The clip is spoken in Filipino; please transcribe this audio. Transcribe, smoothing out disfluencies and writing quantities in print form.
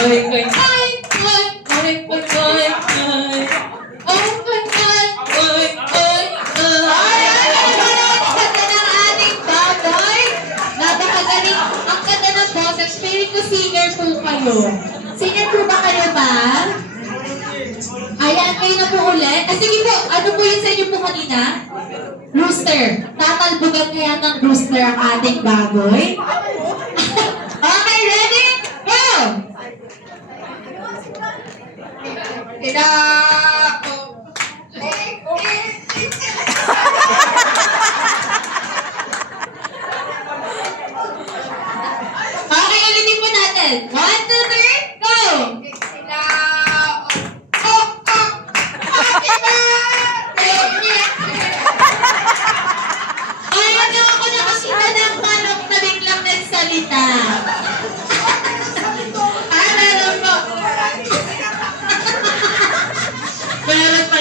Oy, oy, oy, oy, oy, oy, oy, oy. Oy, oy, oy, oy, oy, oy. Ang ganda ng ating baboy. Napakagaling. Ang ganda ng boses. Feeling ko singer po kayo. Singer po ba kayo ba? Ayan, kayo na po ulit. Sige po, ano po yun sa inyo po kanina? Rooster. Tatalbugan kaya ng rooster ang ating baboy. Okay, ready? Go! Tina!